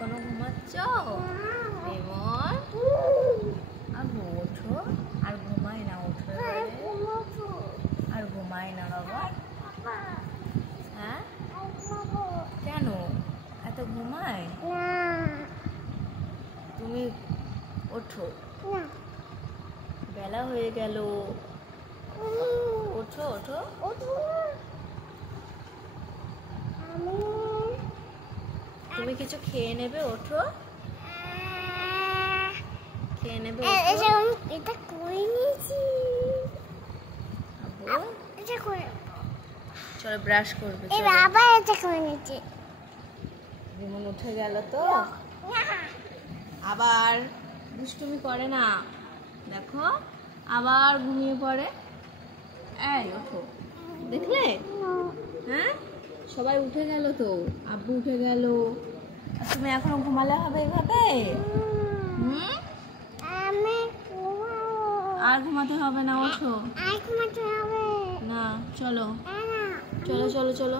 এখনো ঘুমাচ্ছ? রিমন আগে ওঠো, আর ঘুমাই না, ওঠো আর ঘুমাই না বাবা। হ্যাঁ কেন এত ঘুমায়? তুমি ওঠো, বেলা হয়ে গেল, ওঠো ওঠো। তুমি কিছু খেয়ে নেবে, ওঠো খেয়ে নেবে। এটা করে নিয়েছি, এটা করে চলো ব্রাশ করবে। এটা আবার এটা করে নিয়েছি। রিমন উঠে গেল তো, আবার দুষ্টুমি করে না, দেখো আবার ঘুমিয়ে পড়ে। এই ওঠো, দেখলে? হ্যাঁ সবাই উঠে গেল তো, আব্বু উঠে গেল, আর তুমি এখনো ঘুমালে হবে এইভাবে? আর ঘুমাতে হবে না, ওঠো। আর ঘুমাতে হবে না, চলো চলো চলো চলো।